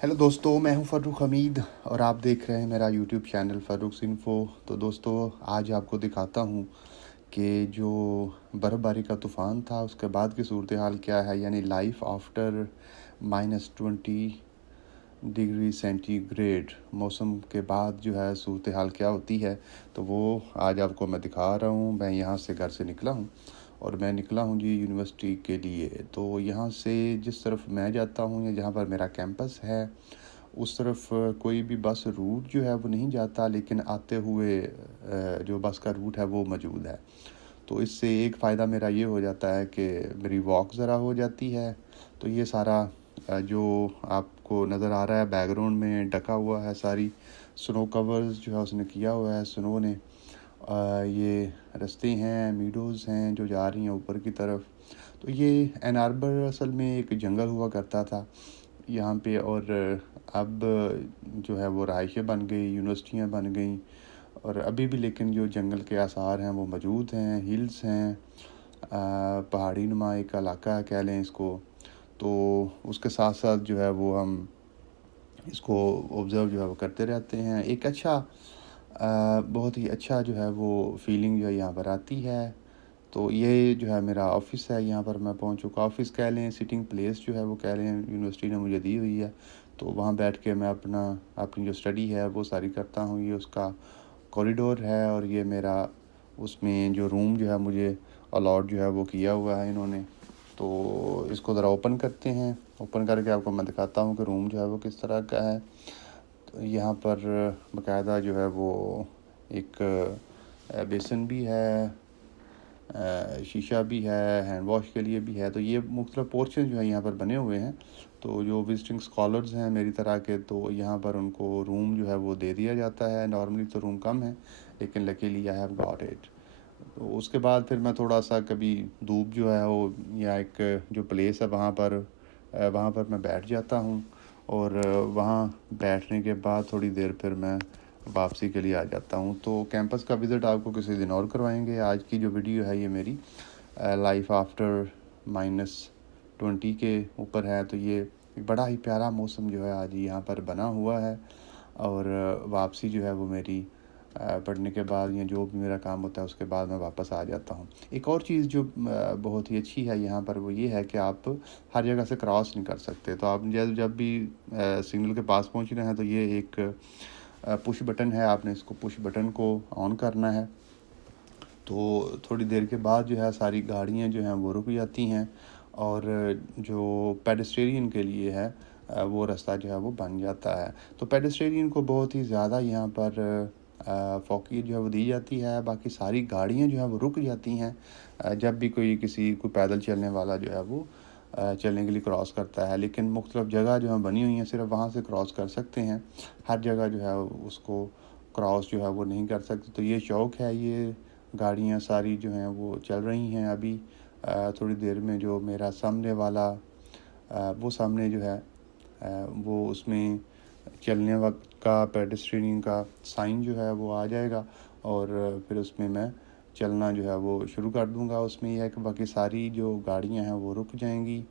Hello दोस्तों, मैं हूं फ़र्रुख हमीद और आप देख रहे हैं मेरा यूट्यूब चैनल फ़र्रुख इन्फो। तो दोस्तों, आज आपको दिखाता हूं कि जो बर्फ़बारी का तूफ़ान था उसके बाद की सूरत हाल क्या है, यानी लाइफ आफ्टर -20 डिग्री सेंटीग्रेड मौसम के बाद जो है सूरत हाल क्या होती है। तो वो आज आपको मैं दिखा रहा हूँ। मैं यहाँ से घर से निकला हूँ और मैं निकला हूँ जी यूनिवर्सिटी के लिए। तो यहाँ से जिस तरफ मैं जाता हूँ या जहाँ पर मेरा कैंपस है, उस तरफ कोई भी बस रूट जो है वो नहीं जाता, लेकिन आते हुए जो बस का रूट है वो मौजूद है। तो इससे एक फ़ायदा मेरा ये हो जाता है कि मेरी वॉक ज़रा हो जाती है। तो ये सारा जो आपको नज़र आ रहा है बैकग्राउंड में ढका हुआ है, सारी स्नो कवर्स जो है उसने किया हुआ है स्नो ने। ये रास्ते हैं, मीडोज़ हैं जो जा रही हैं ऊपर की तरफ। तो ये एन आर्बर असल में एक जंगल हुआ करता था यहाँ पे, और अब जो है वो रहाइशें बन गई, यूनिवर्सिटियाँ बन गई। और अभी भी लेकिन जो जंगल के आसार हैं वो मौजूद हैं, हिल्स हैं, पहाड़ी नुमा एक इलाका कह लें इसको। तो उसके साथ साथ जो है वो हम इसको ऑब्ज़र्व जो है वो करते रहते हैं। एक अच्छा बहुत ही अच्छा जो है वो फीलिंग जो है यहाँ पर आती है। तो ये जो है मेरा ऑफ़िस है, यहाँ पर मैं पहुँच चुका। ऑफ़िस कह लें, सिटिंग प्लेस जो है वो कह लें, यूनिवर्सिटी ने मुझे दी हुई है। तो वहाँ बैठ के मैं अपनी जो स्टडी है वो सारी करता हूँ। ये उसका कॉरिडोर है और ये मेरा उसमें जो रूम जो है मुझे अलॉट जो है वो किया हुआ है इन्होंने। तो इसको ज़रा ओपन करते हैं। ओपन करके आपको मैं दिखाता हूँ कि रूम जो है वो किस तरह का है। तो यहाँ पर बाकायदा जो है वो एक बेसन भी है, शीशा भी है, हैंड वॉश के लिए भी है। तो ये मुख्तलिफ पोर्शन जो है यहाँ पर बने हुए हैं। तो जो विजिटिंग स्कॉलर्स हैं मेरी तरह के, तो यहाँ पर उनको रूम जो है वो दे दिया जाता है। नॉर्मली तो रूम कम है, लेकिन luckily I have got it. तो उसके बाद फिर मैं थोड़ा सा कभी धूप जो है वो, या एक जो प्लेस है वहाँ पर मैं बैठ जाता हूँ। और वहाँ बैठने के बाद थोड़ी देर फिर मैं वापसी के लिए आ जाता हूँ। तो कैंपस का विज़िट आपको किसी दिन और करवाएंगे। आज की जो वीडियो है ये मेरी लाइफ आफ्टर -20 के ऊपर है। तो ये एक बड़ा ही प्यारा मौसम जो है आज यहाँ पर बना हुआ है। और वापसी जो है वो मेरी पढ़ने के बाद या जो भी मेरा काम होता है उसके बाद मैं वापस आ जाता हूँ। एक और चीज़ जो बहुत ही अच्छी है यहाँ पर वो ये है कि आप हर जगह से क्रॉस नहीं कर सकते। तो आप जब भी सिग्नल के पास पहुँच रहे हैं तो ये एक पुश बटन है, आपने इसको पुश बटन को ऑन करना है। तो थोड़ी देर के बाद जो है सारी गाड़ियाँ जो हैं वो रुक जाती हैं और जो पेडेस्ट्रियन के लिए है वो रास्ता जो है वो बन जाता है। तो पेडेस्ट्रियन को बहुत ही ज़्यादा यहाँ पर फ़ोकियत जो है वो दी जाती है। बाकी सारी गाड़ियाँ जो हैं वो रुक जाती हैं जब भी कोई पैदल चलने वाला जो है वो चलने के लिए क्रॉस करता है। लेकिन मुख्तलिफ़ जगह जो है बनी हुई हैं, सिर्फ वहाँ से क्रॉस कर सकते हैं। हर जगह जो है उसको क्रॉस जो है वो नहीं कर सकते। तो ये शौक है, ये गाड़ियाँ सारी जो हैं वो चल रही हैं अभी। थोड़ी देर में जो मेरा सामने वाला वो सामने जो है वो उसमें चलने वक्त का पेडेस्ट्रियन का साइन जो है वो आ जाएगा और फिर उसमें मैं चलना जो है वो शुरू कर दूंगा। उसमें यह है कि बाकी सारी जो गाड़ियां हैं वो रुक जाएंगी,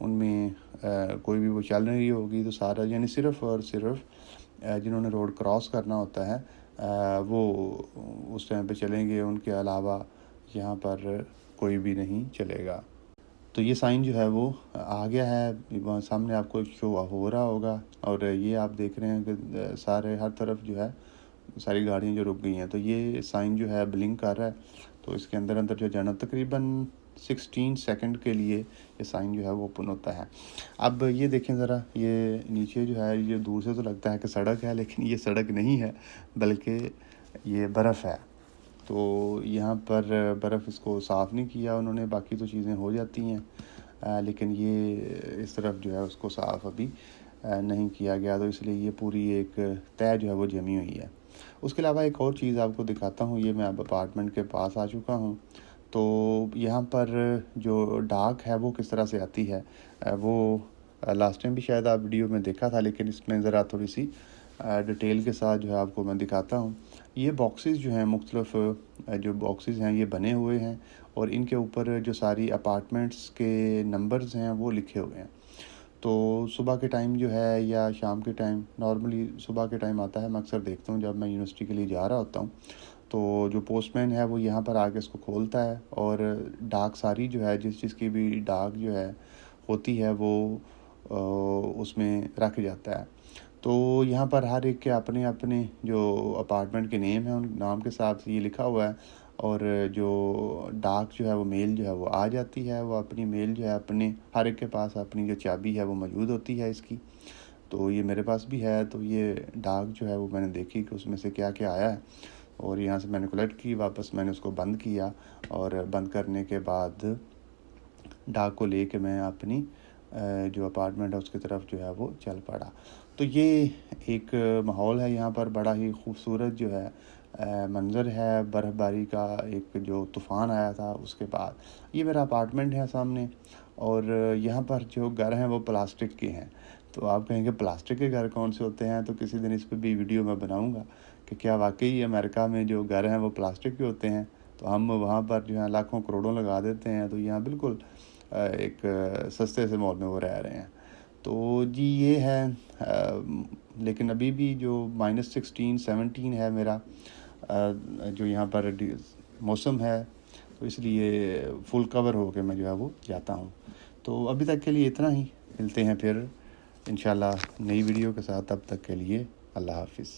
उनमें कोई भी वो चल रही होगी। तो सारा यानी सिर्फ़ और सिर्फ जिन्होंने रोड क्रॉस करना होता है वो उस टाइम पे चलेंगे, उनके अलावा यहाँ पर कोई भी नहीं चलेगा। तो ये साइन जो है वो आ गया है, वहाँ सामने आपको शो हो रहा होगा। और ये आप देख रहे हैं कि सारे हर तरफ जो है सारी गाड़ियाँ जो रुक गई हैं, तो ये साइन जो है ब्लिंक कर रहा है। तो इसके अंदर अंदर जो जाना तकरीबन 16 सेकंड के लिए ये साइन जो है वो ओपन होता है। अब ये देखें ज़रा, ये नीचे जो है ये दूर से तो लगता है कि सड़क है, लेकिन ये सड़क नहीं है बल्कि ये बर्फ़ है। तो यहाँ पर बर्फ़ इसको साफ़ नहीं किया उन्होंने, बाकी तो चीज़ें हो जाती हैं लेकिन ये इस तरफ जो है उसको साफ़ अभी नहीं किया गया। तो इसलिए ये पूरी एक तय जो है वो जमी हुई है। उसके अलावा एक और चीज़ आपको दिखाता हूँ। ये मैं अब अपार्टमेंट के पास आ चुका हूँ। तो यहाँ पर जो डाक है वो किस तरह से आती है वो लास्ट टाइम भी शायद आप वीडियो में देखा था, लेकिन इसमें ज़रा थोड़ी सी डिटेल के साथ जो है आपको मैं दिखाता हूँ। ये बॉक्सेस जो हैं मुख्तलिफ़ जो बॉक्सेस हैं ये बने हुए हैं और इनके ऊपर जो सारी अपार्टमेंट्स के नंबर्स हैं वो लिखे हुए हैं। तो सुबह के टाइम जो है या शाम के टाइम, नॉर्मली सुबह के टाइम आता है, मैं अक्सर देखता हूँ जब मैं यूनिवर्सिटी के लिए जा रहा होता हूँ, तो जो पोस्टमैन है वो यहाँ पर आके इसको खोलता है और डाक सारी जो है, जिस चीज़ की भी डाक जो है होती है वो उसमें रख जाता है। तो यहाँ पर हर एक के अपने अपने जो अपार्टमेंट के नेम है, उन नाम के हिसाब से ये लिखा हुआ है। और जो डाक जो है वो मेल जो है वो आ जाती है, वो अपनी मेल जो है अपने हर एक के पास अपनी जो चाबी है वो मौजूद होती है इसकी। तो ये मेरे पास भी है, तो ये डाक जो है वो मैंने देखी कि उसमें से क्या क्या आया है, और यहाँ से मैंने कलेक्ट की, वापस मैंने उसको बंद किया, और बंद करने के बाद डाक को लेके मैं अपनी जो अपार्टमेंट है उसकी तरफ जो है वो चल पड़ा। तो ये एक माहौल है यहाँ पर, बड़ा ही खूबसूरत जो है मंज़र है बर्फ़बारी का। एक जो तूफ़ान आया था उसके बाद, ये मेरा अपार्टमेंट है सामने, और यहाँ पर जो घर हैं वो प्लास्टिक के हैं। तो आप कहेंगे प्लास्टिक के घर कौन से होते हैं, तो किसी दिन इस पे भी वीडियो मैं बनाऊँगा कि क्या वाकई अमेरिका में जो घर हैं वो प्लास्टिक के होते हैं। तो हम वहाँ पर जो है लाखों करोड़ों लगा देते हैं, तो यहाँ बिल्कुल एक सस्ते से मॉल में वो रह रहे हैं। तो जी ये है। लेकिन अभी भी जो -16 17 है मेरा जो यहाँ पर मौसम है, तो इसलिए फुल कवर होके मैं जो है वो जाता हूँ। तो अभी तक के लिए इतना ही, मिलते हैं फिर इंशाल्लाह नई वीडियो के साथ। तब तक के लिए अल्लाह हाफिज़।